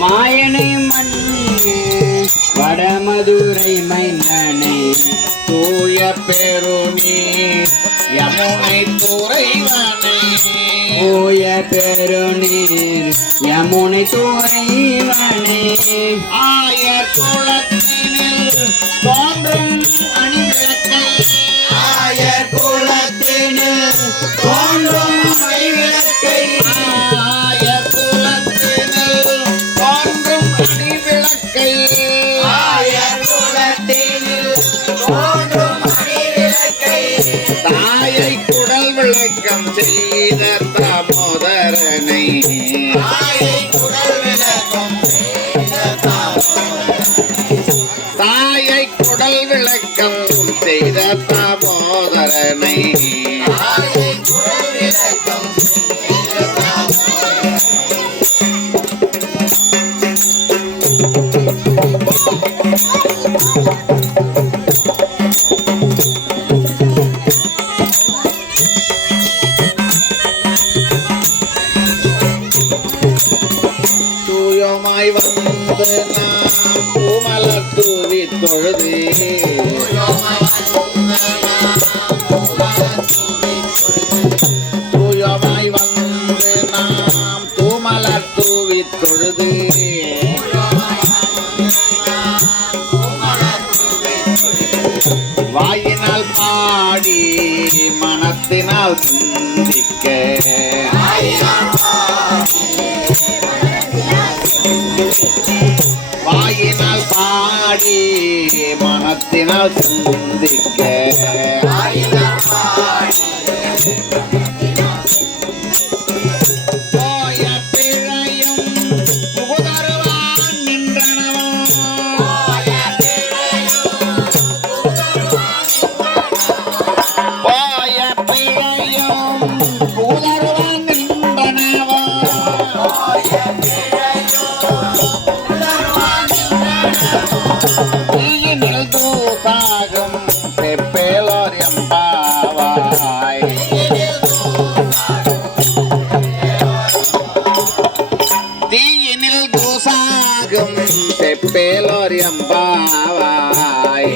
மாயனை மண்ணே வடமதுரை மைந்தனை தூய பெருநீர் யமுனை துறைவனை தூய பெருநீர் யமுனை துறைவனை ஆய குளத்தினில் தோன்றும் அணிவிளக்கை ஆய குலத்தினில் தோன்றும் விளக்கை ஆய குளத்தினில் தோன்றும் அணிவிளக்கை ஆய குலத்தினில் தோன்றும் விளக்கை தாயை குடல் விளக்கம் செய்த தாமோதரனை தாயை குடல் விளக்கம் தாயை குடல் விளக்கம் செய்த தாமோதரனை தாயை குடல் விளக்கம் தூயமாய் வந்து நாம் பூமலர் தூவி தொழுது தூயமாய் வந்து நாம் பூமலர் தூவி தொழுது வாயினால் பாடி மனத்தினால் சிந்திக்க வாயினால் பாடி மனத்தினால் சிந்திக்க போய பிழையும் புகுதருவான் நின்றனவோ போய பிழையும் புகுதருவான் நின்றனவோ தீயினில் தூசாகும் செப்பேலோர் எம்பாவாய் தீயினில் தூசாகும் செப்பேலோர் எம்பாவாய்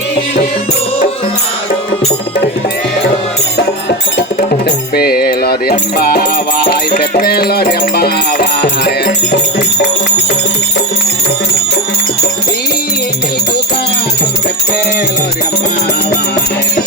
செப்பேலோர் எம்பாவாய் செப்பேலோர் எம்பாவாய் தீயினில் தூசாகும் செப்பேலோர் எம்பாவாய்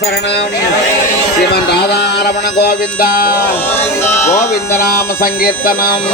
சரணம் ஸ்ரீமன் ராதாரமண கோவிந்தா கோவிந்த நாம சங்கீர்த்தனம்